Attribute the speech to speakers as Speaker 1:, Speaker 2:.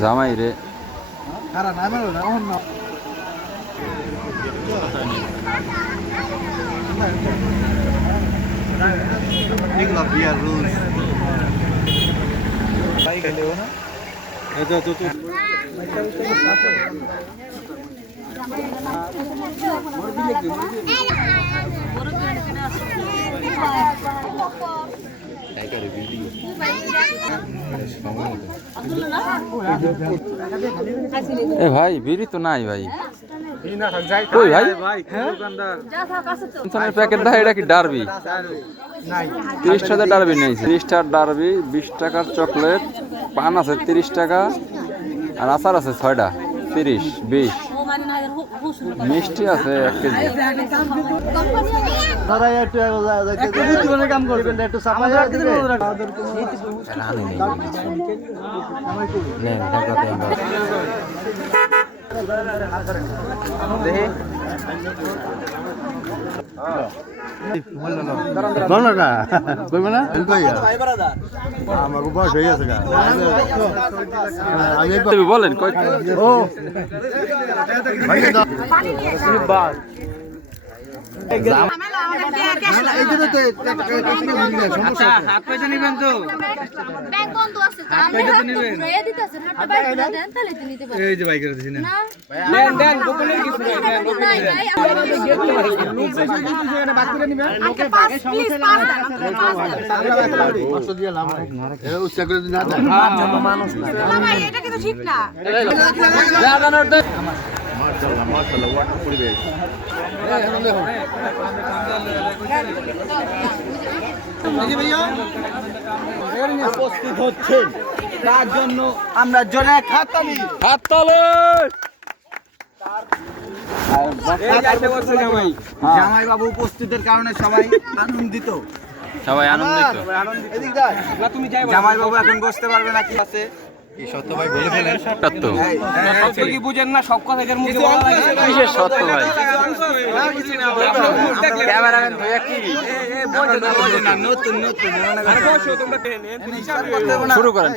Speaker 1: জামাই রে
Speaker 2: খারাপ না
Speaker 1: এ ভাই বিড়ি তো নাই ভাই। এটা কি ডারবি বিশ টাকার চকলেট পান আছে তিরিশ টাকা, আর আচার আছে ছয়টা, তিরিশ, বিশ। মিষ্টি আছে এক কেজি।
Speaker 2: দাদা একটু একটু বুদ্ধিমানের কাম করবেন একটু দিবে বলো না কইবে না আমাকে বয়স হয়ে গেছে গা
Speaker 1: বলেন
Speaker 2: ও। এই জন্য তো সমস্যা
Speaker 3: ব্যাংক বন্ধ আছে তো আপনি হাত তো ঘুরাইয়া দিতেছেন হাতটা বাইর করে দেন তাহলে তো নিতে পারবেন এই যে বাইক করে না দেন দেন গোপনের কিছু দেন।
Speaker 2: উপস্থিত হচ্ছেন। তার জন্য আমরা জোরে খাতালি
Speaker 1: হাত তালে।
Speaker 2: জামাই বাবু উপস্থিতের কারণে সবাই আনন্দিত
Speaker 1: সবাই আনন্দিত
Speaker 2: এদিক জামাই বাবু এখন বসতে পারবে না কি আছে
Speaker 1: সত্য
Speaker 4: কি বুঝেন না সব কথা এদের মুখে বলা লাগে
Speaker 1: কিসের সত্য ভাই
Speaker 2: ক্যামেরাম্যান ভাইয়া কি নতুন নতুন
Speaker 1: শুরু করেন